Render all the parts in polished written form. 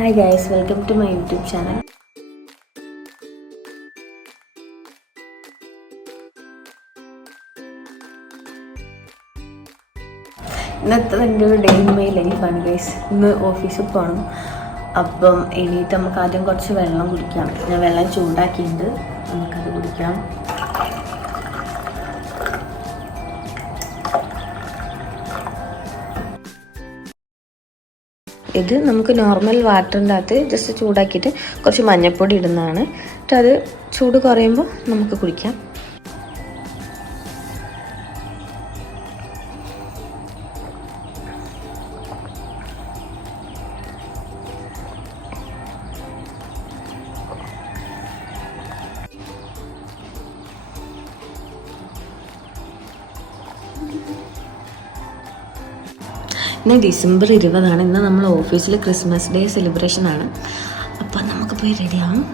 Hi guys, welcome to my YouTube channel. ഇന്നത്തെ എൻ്റെ ഒരു ഡേ ഇൻ മൈ ലൈഫാണ് ഗൈസ്. ഇന്ന് ഓഫീസിൽ പോകണം. അപ്പം എണീറ്റ് നമുക്ക് ആദ്യം കുറച്ച് വെള്ളം കുടിക്കാം. ഞാൻ വെള്ളം ചൂടാക്കിയിട്ടുണ്ട്, നമുക്കത് കുടിക്കാം. ഇത് നമുക്ക് നോർമൽ വാട്ടറിൻ്റെ അകത്ത് ജസ്റ്റ് ചൂടാക്കിയിട്ട് കുറച്ച് മഞ്ഞൾപ്പൊടി ഇടുന്നതാണ്. എന്നിട്ട് അത് ചൂട് കുറയുമ്പോൾ നമുക്ക് കുടിക്കാം. ഇന്ന് ഡിസംബർ 20 ഇന്ന് നമ്മൾ ഓഫീസിൽ ക്രിസ്മസ് ഡേ സെലിബ്രേഷനാണ്. അപ്പം നമുക്ക് പോയി റെഡിയാവും.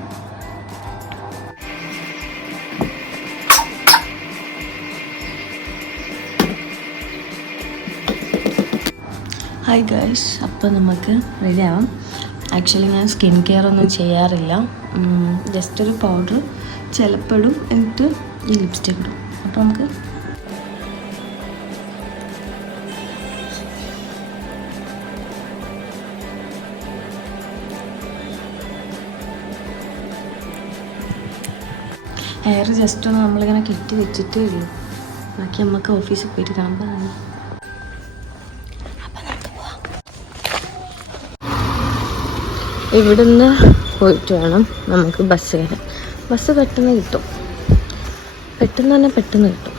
ഹായ് ഗൈസ്, അപ്പോൾ നമുക്ക് റെഡിയാവാം. ആക്ച്വലി ഞാൻ സ്കിൻ കെയർ ഒന്നും ചെയ്യാറില്ല. ജസ്റ്റ് ഒരു പൗഡർ ചിലപ്പോഴും എന്നിട്ട് ഈ ലിപ്സ്റ്റിക് ഇടും. അപ്പോൾ നമുക്ക് ഹെയർ ജസ്റ്റ് ഒന്ന് നമ്മളിങ്ങനെ കെട്ടി വെച്ചിട്ട് വരും. ബാക്കി നമുക്ക് ഓഫീസിൽ പോയിട്ട് കാണുമ്പോൾ അപ്പം നമുക്ക് പോവാം. ഇവിടുന്ന് പോയിട്ട് വേണം നമുക്ക് ബസ് കയറാൻ. ബസ് പെട്ടെന്ന് കിട്ടും, പെട്ടെന്ന് കിട്ടും.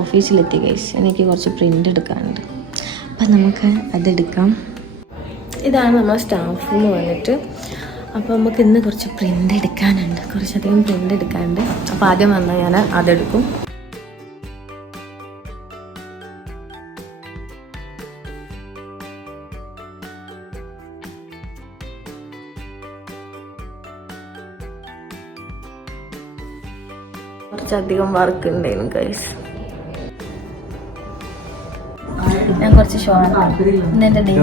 ഓഫീസിലെത്തി ഗൈസ്, എനിക്ക് കുറച്ച് പ്രിൻ്റ് എടുക്കാനുണ്ട്. അപ്പം നമുക്ക് അതെടുക്കാം. ഇതാണ് നമ്മുടെ സ്റ്റാഫ് റൂം വന്നിട്ട്. അപ്പോൾ നമുക്ക് ഇന്ന് കുറച്ച് പ്രിൻ്റ് എടുക്കാനുണ്ട്, കുറച്ചധികം പ്രിൻ്റ് എടുക്കാനുണ്ട്. അപ്പോൾ ആദ്യം വന്നാൽ ഞാൻ അതെടുക്കും. കുറച്ചധികം വർക്ക് ഉണ്ടായിരുന്നു ഗൈസ്. ഞാൻ കുറച്ച് ഷോർട്ട് ഇന്നെൻ്റെ ഡേ